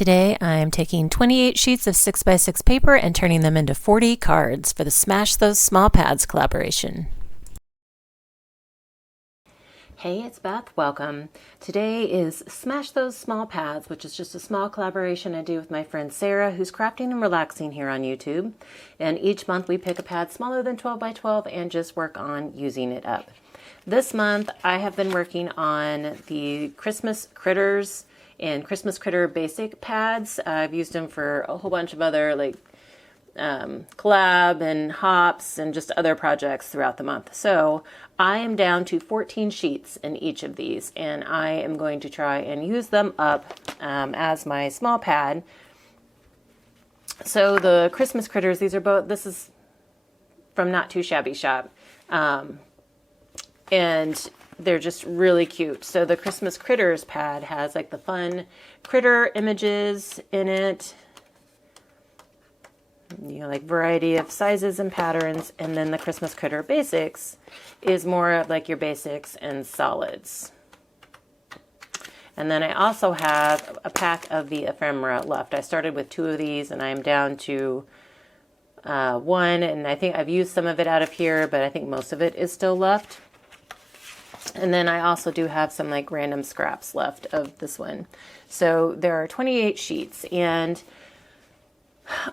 Today I'm taking 28 sheets of 6x6 paper and turning them into 40 cards for the Smash Those Small Pads collaboration. Hey, it's Beth. Welcome. Today is Smash Those Small Pads, which is just a small collaboration I do with my friend Sarah, who's crafting and relaxing here on YouTube. And each month we pick a pad smaller than 12 by 12 and just work on using it up. This month I have been working on the Christmas Critters and Christmas Critter basic pads. I've used them for a whole bunch of other like Collab and hops and just other projects throughout the month. So I am down to 14 sheets in each of these, and I am going to try and use them up as my small pad. So the Christmas Critters, these are both, this is from Not Too Shabby Shop. And they're just really cute. So the Christmas Critters pad has like the fun critter images in it, you know, like variety of sizes and patterns. And then the Christmas Critter Basics is more of like your basics and solids. And then I also have a pack of the ephemera left. I started with 2 of these and I'm down to 1, and I think I've used some of it out of here, but I think most of it is still left. And then I also do have some like random scraps left of this one. So there are 28 sheets, and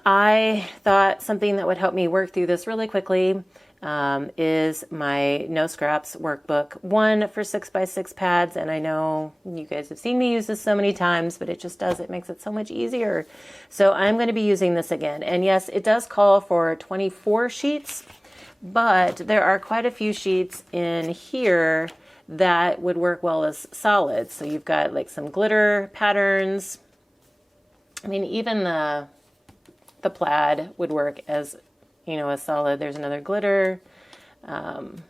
I thought something that would help me work through this really quickly is my No Scraps workbook, one for 6x6 pads. And I know you guys have seen me use this so many times, but it makes it so much easier. So I'm going to be using this again. And yes, it does call for 24 sheets, but there are quite a few sheets in here that would work well as solids. So you've got like some glitter patterns. I mean, even the plaid would work as, you know, a solid. There's another glitter. And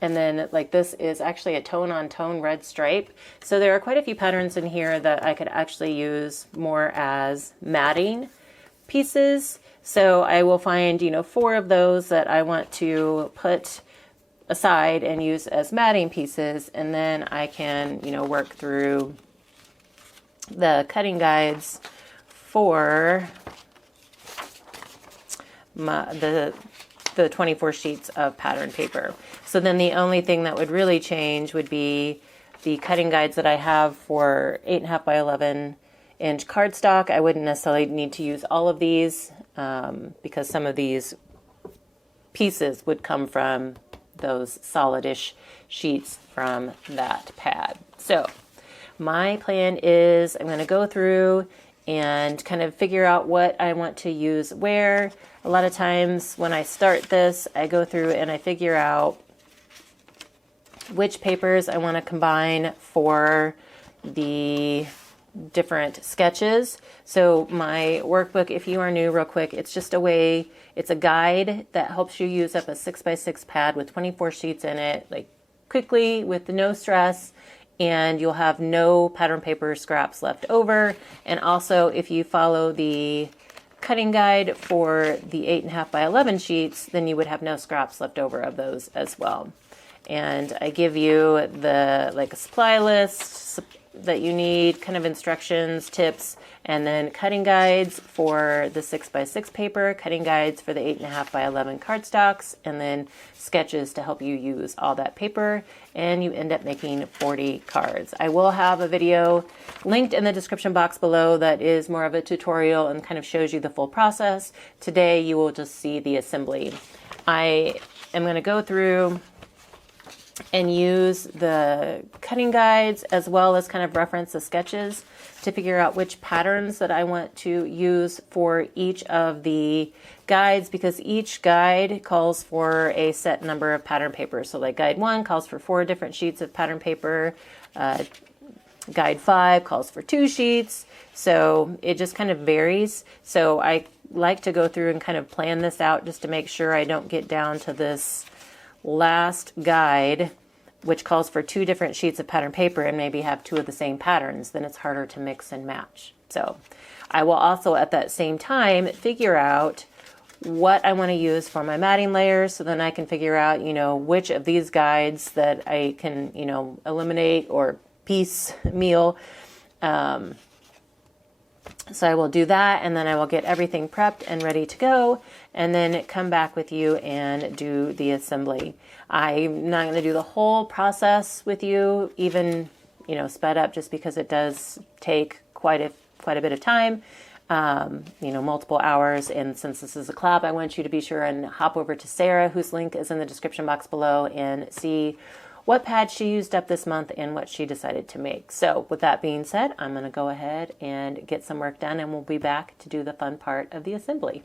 then like this is actually a tone on tone red stripe. So there are quite a few patterns in here that I could actually use more as matting pieces. So I will find, you know, 4 of those that I want to put aside and use as matting pieces. And then I can, you know, work through the cutting guides for the 24 sheets of pattern paper. So then the only thing that would really change would be the cutting guides that I have for 8.5 by 11 inch cardstock. I wouldn't necessarily need to use all of these because some of these pieces would come from those solidish sheets from that pad. So my plan is I'm going to go through and kind of figure out what I want to use where. A lot of times when I start this, I go through and I figure out which papers I want to combine for the different sketches. So my workbook, if you are new, real quick, it's just a way, it's a guide that helps you use up a 6x6 pad with 24 sheets in it, like quickly with no stress, and you'll have no pattern paper scraps left over. And also if you follow the cutting guide for the 8.5 by 11 sheets, then you would have no scraps left over of those as well. And I give you the like a supply list that you need, kind of instructions, tips, and then cutting guides for the 6x6 paper, cutting guides for the 8.5 by 11 cardstocks, and then sketches to help you use all that paper, and you end up making 40 cards. I will have a video linked in the description box below that is more of a tutorial and kind of shows you the full process. Today you will just see the assembly. I am going to go through and use the cutting guides as well as kind of reference the sketches to figure out which patterns that I want to use for each of the guides, because each guide calls for a set number of pattern paper. So like guide 1 calls for 4 different sheets of pattern paper. Guide 5 calls for 2 sheets. So it just kind of varies. So I like to go through and kind of plan this out just to make sure I don't get down to this last guide, which calls for 2 different sheets of pattern paper and maybe have 2 of the same patterns. Then it's harder to mix and match. So I will also at that same time figure out what I want to use for my matting layers, so then I can figure out, you know, which of these guides that I can, you know, eliminate or piecemeal So I will do that, and then I will get everything prepped and ready to go, and then come back with you and do the assembly. I'm not going to do the whole process with you, even, you know, sped up, just because it does take quite a bit of time, you know, multiple hours. And since this is a collab, I want you to be sure and hop over to Sarah, whose link is in the description box below, and see what pad she used up this month and what she decided to make. So with that being said, I'm going to go ahead and get some work done, and we'll be back to do the fun part of the assembly.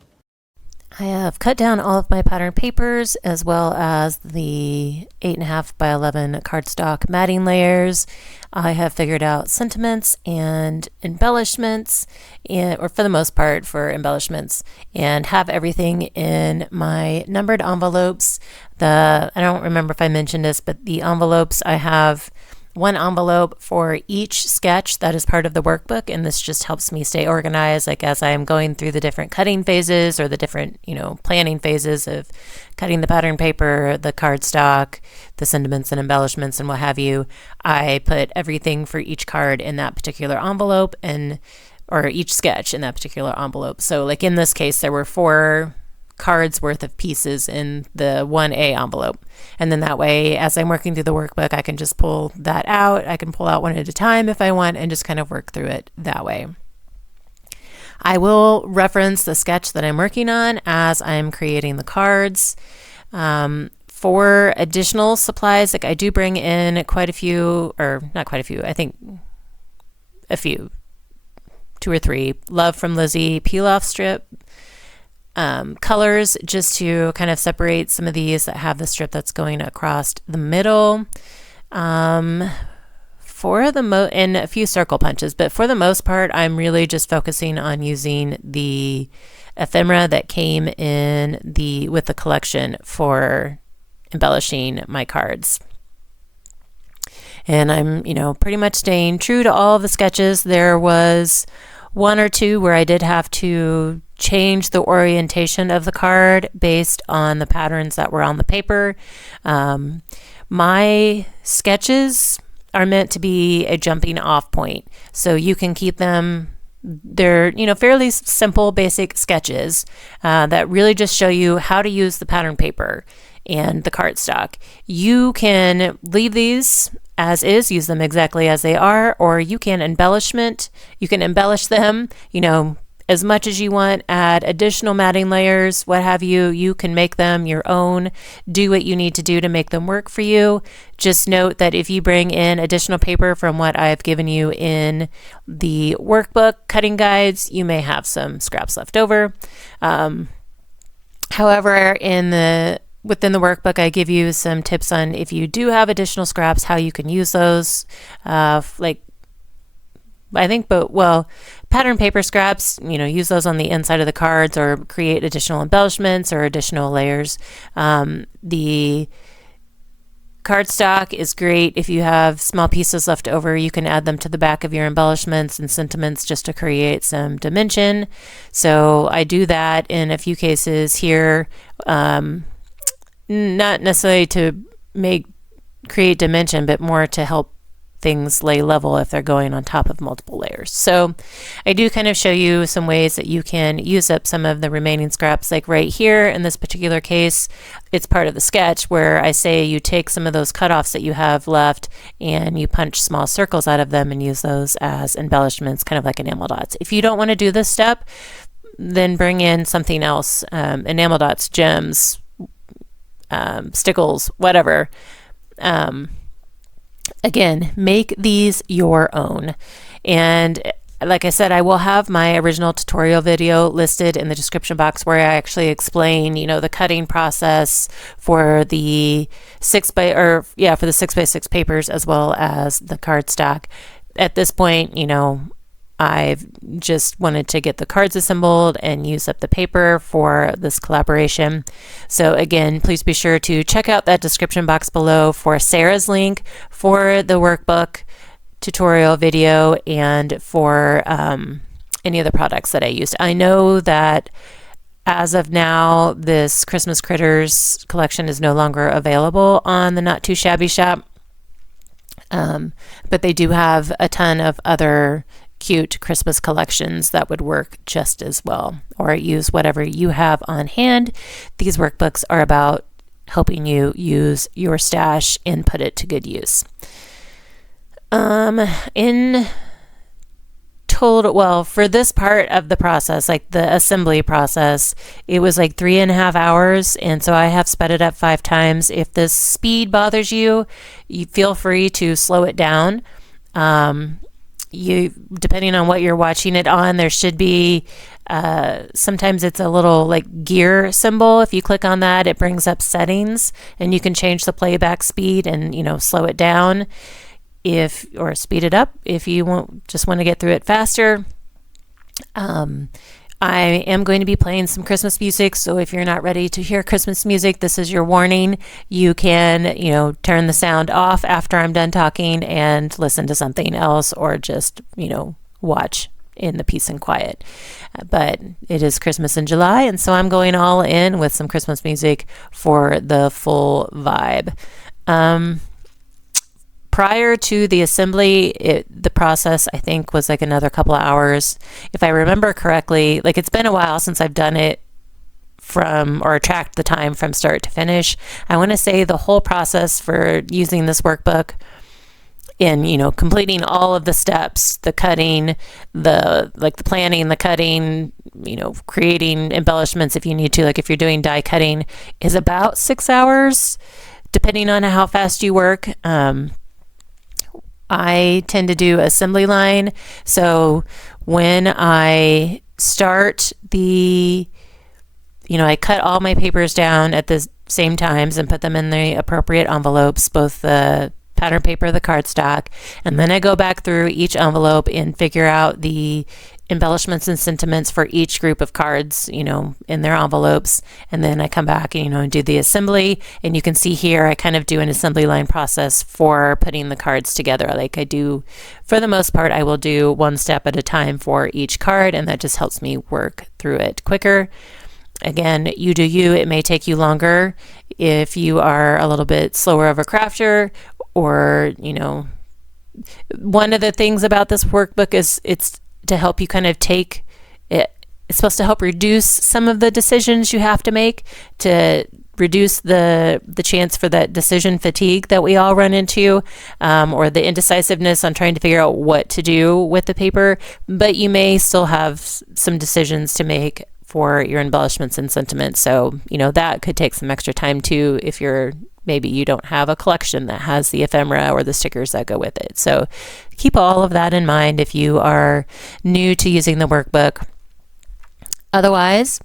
I have cut down all of my pattern papers, as well as the 8.5 by 11 cardstock matting layers. I have figured out sentiments and embellishments, or for the most part for embellishments, and have everything in my numbered envelopes. I don't remember if I mentioned this, but the envelopes, I have one envelope for each sketch that is part of the workbook, and this just helps me stay organized, like as I am going through the different cutting phases, or the different, you know, planning phases of cutting the pattern paper, the cardstock, the sentiments and embellishments, and what have you. I put everything for each card in that particular envelope, or each sketch in that particular envelope. So like in this case, there were 4 cards worth of pieces in the 1A envelope. And then that way, as I'm working through the workbook, I can just pull that out. I can pull out one at a time if I want, and just kind of work through it that way. I will reference the sketch that I'm working on as I'm creating the cards. For additional supplies, like I do bring in quite a few, or not quite a few, I think a few, 2 or 3, Love from Lizzie peel-off strip, colors, just to kind of separate some of these that have the strip that's going across the middle. And a few circle punches, but for the most part, I'm really just focusing on using the ephemera that came in with the collection for embellishing my cards. And I'm, you know, pretty much staying true to all of the sketches. There was 1 or 2 where I did have to change the orientation of the card based on the patterns that were on the paper. My sketches are meant to be a jumping off point, so you can keep them. They're, you know, fairly simple, basic sketches that really just show you how to use the pattern paper and the cardstock. You can leave these as is, use them exactly as they are, or you can embellish them, you know, as much as you want, add additional matting layers, what have you. You can make them your own, do what you need to do to make them work for you. Just note that if you bring in additional paper from what I've given you in the workbook cutting guides, you may have some scraps left over. However, within the workbook, I give you some tips on, if you do have additional scraps, how you can use those. Pattern paper scraps, you know, use those on the inside of the cards, or create additional embellishments or additional layers. The cardstock is great. If you have small pieces left over, you can add them to the back of your embellishments and sentiments just to create some dimension. So I do that in a few cases here, not necessarily to create dimension, but more to help things lay level if they're going on top of multiple layers. So I do kind of show you some ways that you can use up some of the remaining scraps. Like right here in this particular case, it's part of the sketch where I say you take some of those cutoffs that you have left and you punch small circles out of them and use those as embellishments, kind of like enamel dots. If you don't want to do this step, then bring in something else, enamel dots, gems, stickles, whatever. Again, make these your own. And like I said, I will have my original tutorial video listed in the description box where I actually explain, you know, the cutting process for the 6x6 papers, as well as the cardstock. At this point, you know, I've just wanted to get the cards assembled and use up the paper for this collaboration. So again, please be sure to check out that description box below for Sarah's link for the workbook tutorial video and for any of the products that I used. I know that as of now, this Christmas Critters collection is no longer available on the Not Too Shabby shop, but they do have a ton of other cute Christmas collections that would work just as well, or use whatever you have on hand. These workbooks are about helping you use your stash and put it to good use. In total, well, for this part of the process, like the assembly process, it was like 3.5 hours, and so I have sped it up 5 times. If this speed bothers you, you feel free to slow it down. You, depending on what you're watching it on, there should be sometimes it's a little like gear symbol. If you click on that, it brings up settings, and you can change the playback speed and, you know, slow it down or speed it up if you just want to get through it faster. I am going to be playing some Christmas music, so if you're not ready to hear Christmas music, this is your warning. You can, you know, turn the sound off after I'm done talking and listen to something else, or just, you know, watch in the peace and quiet. But it is Christmas in July, and so I'm going all in with some Christmas music for the full vibe. Prior to the assembly, the process, I think, was like another couple of hours. If I remember correctly, like, it's been a while since I've done it or tracked the time from start to finish. I want to say the whole process for using this workbook in, you know, completing all of the steps, the cutting, the planning, the cutting, you know, creating embellishments if you need to, like if you're doing die cutting, is about 6 hours, depending on how fast you work. I tend to do assembly line. So when I start I cut all my papers down at the same times and put them in the appropriate envelopes, both the pattern paper, the cardstock, and then I go back through each envelope and figure out the embellishments and sentiments for each group of cards, you know, in their envelopes. And then I come back and, you know, and do the assembly. And you can see here, I kind of do an assembly line process for putting the cards together. Like I do, for the most part, I will do one step at a time for each card, and that just helps me work through it quicker. Again, you do you. It may take you longer if you are a little bit slower of a crafter, or, you know, one of the things about this workbook is it's to help you kind of take it. It's supposed to help reduce some of the decisions you have to make, to reduce the chance for that decision fatigue that we all run into, or the indecisiveness on trying to figure out what to do with the paper. But you may still have some decisions to make for your embellishments and sentiments. So, you know, that could take some extra time too if maybe you don't have a collection that has the ephemera or the stickers that go with it. So keep all of that in mind if you are new to using the workbook. Otherwise,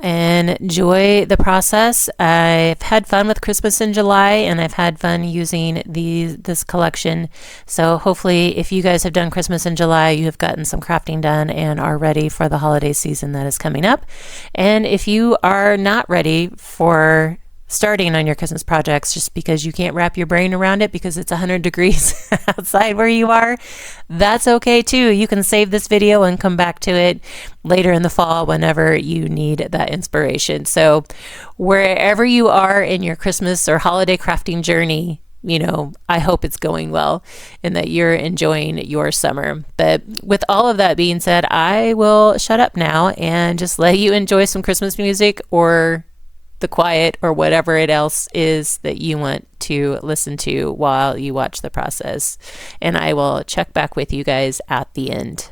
enjoy the process. I've had fun with Christmas in July, and I've had fun using this collection. So hopefully, if you guys have done Christmas in July, you have gotten some crafting done and are ready for the holiday season that is coming up. And if you are not ready for starting on your Christmas projects just because you can't wrap your brain around it because it's 100 degrees outside where you are, that's okay too. You can save this video and come back to it later in the fall whenever you need that inspiration. So wherever you are in your Christmas or holiday crafting journey, you know, I hope it's going well and that you're enjoying your summer. But with all of that being said, I will shut up now and just let you enjoy some Christmas music or the quiet or whatever it else is that you want to listen to while you watch the process. And I will check back with you guys at the end.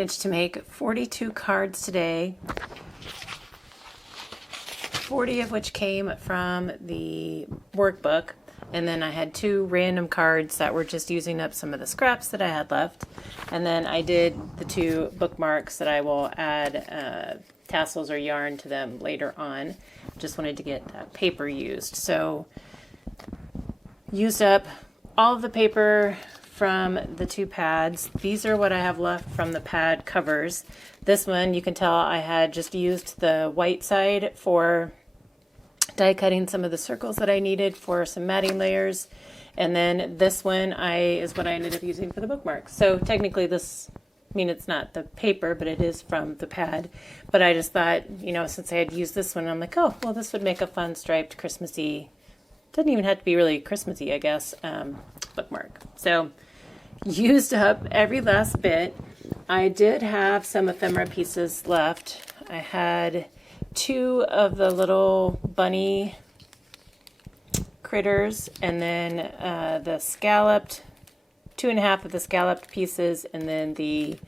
managed to make 42 cards today, 40 of which came from the workbook. And then I had 2 random cards that were just using up some of the scraps that I had left. And then I did the 2 bookmarks that I will add tassels or yarn to them later on. Just wanted to get that paper used. So used up all of the paper from the 2 pads. These are what I have left from the pad covers. This one, you can tell I had just used the white side for die cutting some of the circles that I needed for some matting layers, and then this one is what I ended up using for the bookmarks. So technically this, I mean, it's not the paper, but it is from the pad. But I just thought, you know, since I had used this one, I'm like, oh, well, this would make a fun striped Christmassy, doesn't even have to be really Christmassy, I guess, bookmark. So used up every last bit. I did have some ephemera pieces left. I had 2 of the little bunny critters, and then the scalloped, 2.5 of the scalloped pieces, and then the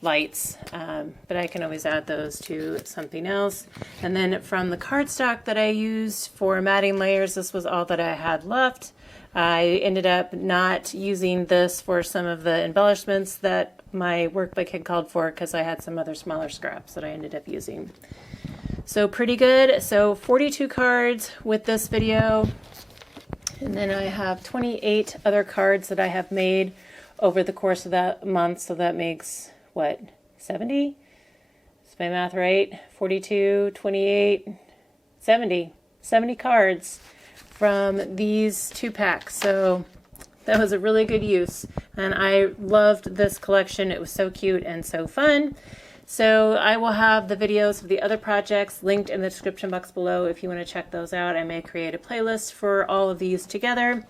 lights, but I can always add those to something else. And then from the cardstock that I used for matting layers, this was all that I had left. I ended up not using this for some of the embellishments that my workbook had called for because I had some other smaller scraps that I ended up using. So pretty good. So 42 cards with this video. And then I have 28 other cards that I have made over the course of that month. So that makes, what, 70? Is my math right? 42, 28, 70. 70 cards from these 2 packs. So that was a really good use. And I loved this collection. It was so cute and so fun. So I will have the videos of the other projects linked in the description box below if you want to check those out. I may create a playlist for all of these together.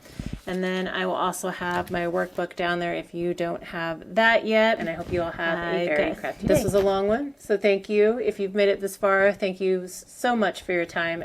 And then I will also have my workbook down there if you don't have that yet. And I hope you all have a very crafty day. This was a long one, so thank you. If you've made it this far, thank you so much for your time.